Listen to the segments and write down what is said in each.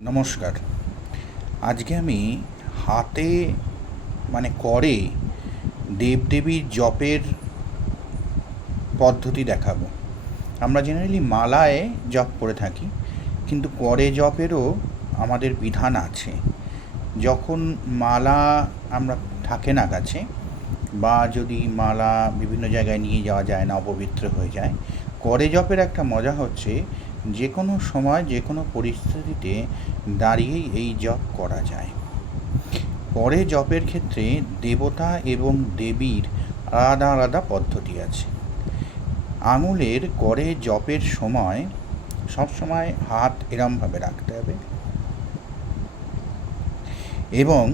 নমস্কার। আজকে আমি হাতে করে দেবদেবীর জপের পদ্ধতি দেখাবো। আমরা জেনারেলি মালায় জপ করে থাকি, কিন্তু করে জপেরও আমাদের বিধান আছে। যখন মালা আমরা থাকে না কাছে, বা যদি মালা বিভিন্ন জায়গায় নিয়ে যাওয়া যায় না, অপবিত্র হয়ে যায়, করে জপের একটা মজা হচ্ছে যে কোনো সময় যে কোনো পরিস্থিতিতে দাঁড়িয়েই এই জপ করা যায়। করে জপের ক্ষেত্রে দেবতা এবং দেবীর আলাদা আলাদা পদ্ধতি আছে। আঙুলের করে জপের সময় সবসময় হাত এরমভাবে রাখতে হবে, এবং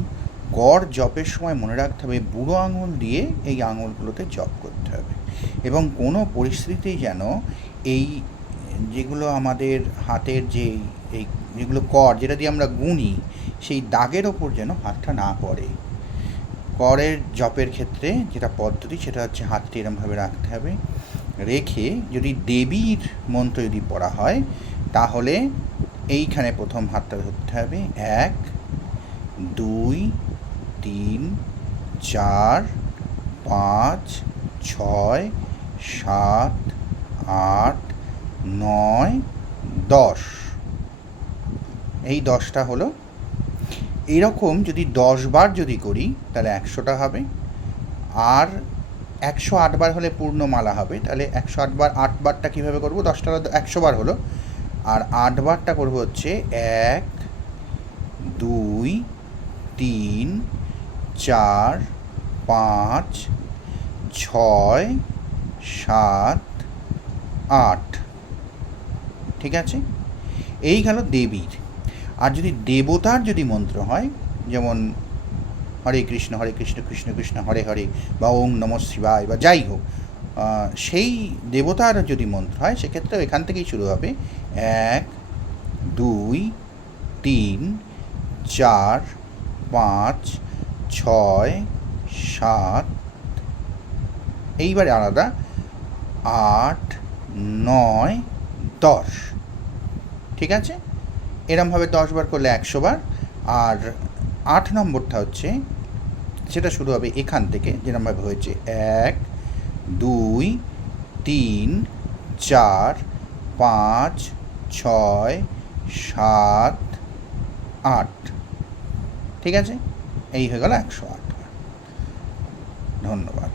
কর জপের সময় মনে রাখতে হবে বুড়ো আঙুল দিয়ে এই আঙুলগুলোতে জপ করতে হবে, এবং কোনো পরিস্থিতিতেই যেন এই যেগুলো আমাদের হাতের এই যেগুলো কর যেটা দিয়ে আমরা গুনি, সেই দাগের ওপর যেন হাতটা না পড়ে। করের জপের ক্ষেত্রে যেটা পদ্ধতি সেটা হচ্ছে হাতটি এরমভাবে রাখতে হবে, রেখে যদি দেবীর মন্ত্র যদি পড়া হয় তাহলে এইখানে প্রথম হাতটা ধরতে হবে। 1 2 3 4 5 6 7 8 9 10, এই 10টা হলো। এইরকম যদি 10 বার যদি করি তাহলে 100টা হবে, আর 108 বার হলে পূর্ণ মালা হবে। তাহলে 108 বার 8 বারটা কীভাবে করবো? 10টা 100 বার হলো, আর 8 বারটা করবো হচ্ছে 1 2 3 4 5 6 7 8। ঠিক আছে, এই গেল দেবীর। আর যদি দেবতার যদি মন্ত্র হয়, যেমন হরে কৃষ্ণ কৃষ্ণ কৃষ্ণ হরে হরে, বা ওং নমঃ শিবায়, বা যাই হোক, সেই দেবতার যদি মন্ত্র হয় সেক্ষেত্রেও এখান থেকেই শুরু হবে। 1 2 3 4 5 6 7, এইবারে আলাদা 8 9 10। ঠিক আছে, এরমভাবে 10 বার করলে 100 বার। আর 8 নম্বরটা হচ্ছে, সেটা শুরু হবে এখান থেকে, যেরমভাবে হয়েছে 1 2 3 4 5 6 7 8। ঠিক আছে, এই হয়ে গেল 108 বার। ধন্যবাদ।